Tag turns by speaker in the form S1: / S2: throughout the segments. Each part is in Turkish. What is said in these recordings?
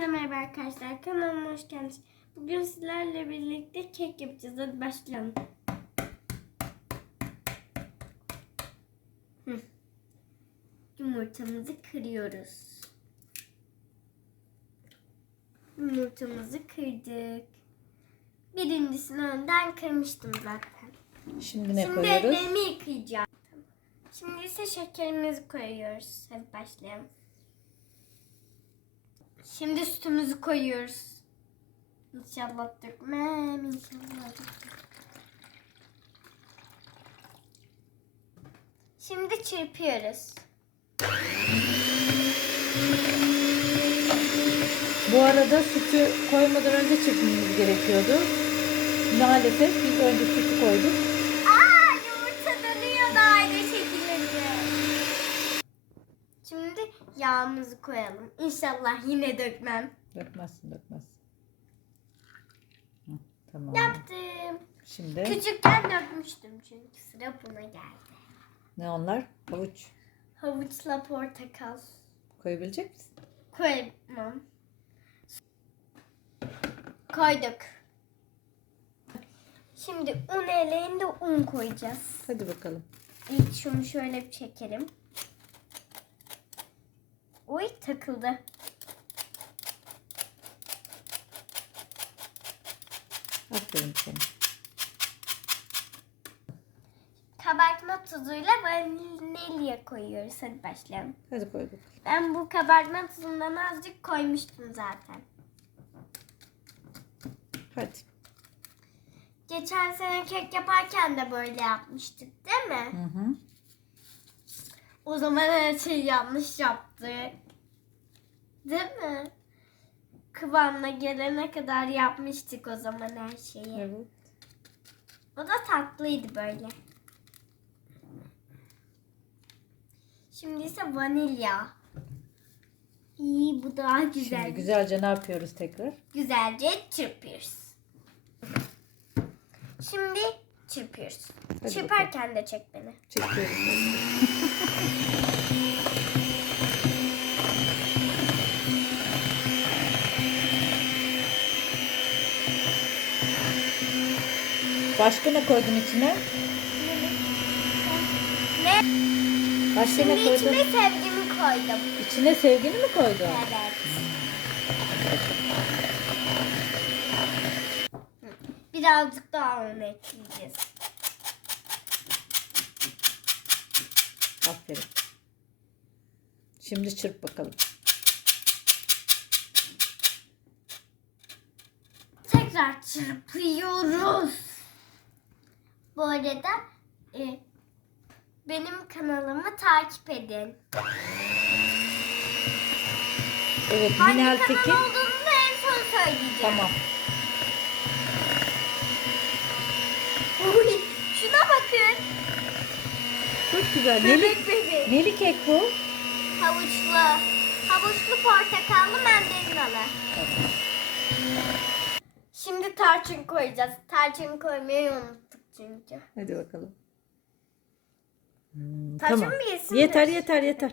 S1: Hepinize merhaba arkadaşlar. Kanalıma hoş geldiniz. Bugün sizlerle birlikte kek yapacağız. Hadi başlayalım. Hı. Yumurtamızı kırıyoruz. Yumurtamızı kırdık. Birincisini önden kırmıştım zaten.
S2: Şimdi ne
S1: Şimdi
S2: koyuyoruz?
S1: ellerimi yıkayacağım. Şimdi ise şekerimizi koyuyoruz. Hadi başlayalım. Şimdi sütümüzü koyuyoruz. İnşallah dökmem. İnşallah dökmem. Şimdi çırpıyoruz.
S2: Bu arada sütü koymadan önce çırpmamız gerekiyordu. Maalesef biz önce sütü koyduk.
S1: Yağımızı koyalım. İnşallah yine dökmem.
S2: Dökmezsin dökmezsin. Hı, tamam.
S1: Yaptım.
S2: Şimdi
S1: Küçükken dökmüştüm çünkü sıra buna geldi.
S2: ne onlar? Havuç.
S1: Havuçla portakal
S2: Koyabilecek misin?
S1: koymam. Koyduk. Şimdi un eleğinde un koyacağız.
S2: Hadi bakalım.
S1: İlk şunu şöyle bir çekelim. Oy takıldı.
S2: Aferin sana.
S1: Kabartma tuzuyla vanilya koyuyoruz. Hadi başlayalım.
S2: Hadi koy bakalım.
S1: Ben bu kabartma tuzundan azıcık koymuştum zaten.
S2: Hadi.
S1: Geçen sene kek yaparken de böyle yapmıştık değil mi?
S2: Hı hı.
S1: O zaman her şeyi yanlış yaptık. Değil mi? Kıvamına gelene kadar yapmıştık o zaman her şeyi.
S2: Evet.
S1: O da tatlıydı böyle. Şimdi ise vanilya. İyi bu daha güzel.
S2: Şimdi güzelce ne yapıyoruz tekrar?
S1: Güzelce çırpıyoruz. Şimdi çırpıyoruz.
S2: Hadi
S1: Çırparken de çek beni.
S2: Çekiyoruz. Başka ne koydun içine?
S1: Ne?
S2: Başka
S1: Şimdi
S2: ne koydun?
S1: içine sevgimi koydum.
S2: İçine sevgini mi koydun?
S1: Evet. Birazcık daha un ekleyeceğiz.
S2: Aferin. Şimdi çırp bakalım.
S1: Tekrar çırpıyoruz. Bu arada e, benim kanalımı takip edin.
S2: Evet,
S1: Hangi
S2: Minel
S1: kanal
S2: Tekin.
S1: olduğunu da en son söyleyeceğim.
S2: Tamam.
S1: Uy, şuna bakın.
S2: Çok güzel. Neli,
S1: Bebek
S2: neli kek bu?
S1: Havuçlu. Havuçlu portakallı mandalinalı.
S2: Tamam.
S1: Şimdi tarçın koyacağız. Tarçın koymayı unuttuk çünkü.
S2: Hadi bakalım. Hmm,
S1: Tarçın
S2: tamam.
S1: mı yesin?
S2: Yeter yeter yeter.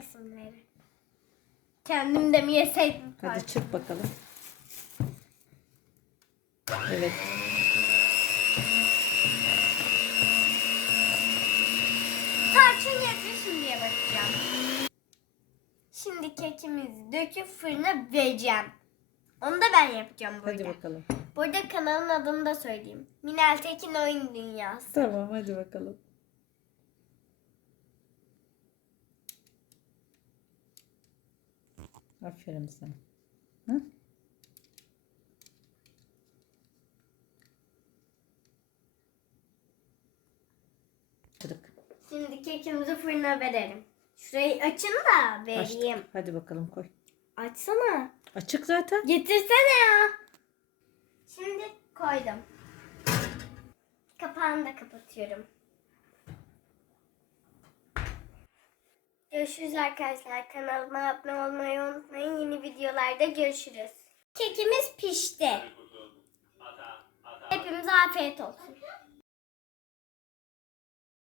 S1: Kendim de mi yeseydim
S2: Hadi
S1: tarçın?
S2: çırp bakalım. Evet.
S1: Tarçın yetmiş diye bakacağım. Şimdi kekimizi döküp fırına vereceğim. Onu da ben yapacağım burada.
S2: Hadi bakalım.
S1: Burada kanalın adını da söyleyeyim. Minel Tekin Oyun Dünyası.
S2: Tamam hadi bakalım. Aferin sana. Hı?
S1: Şimdi kekimizi fırına verelim. Şurayı açın da vereyim.
S2: Açtık. Hadi bakalım koy.
S1: Açsana.
S2: Açık zaten.
S1: Getirsene ya. Şimdi koydum. Kapağını da kapatıyorum. Görüşürüz arkadaşlar. Kanalıma abone olmayı unutmayın. Yeni videolarda görüşürüz. Kekimiz pişti. Hepimize afiyet olsun.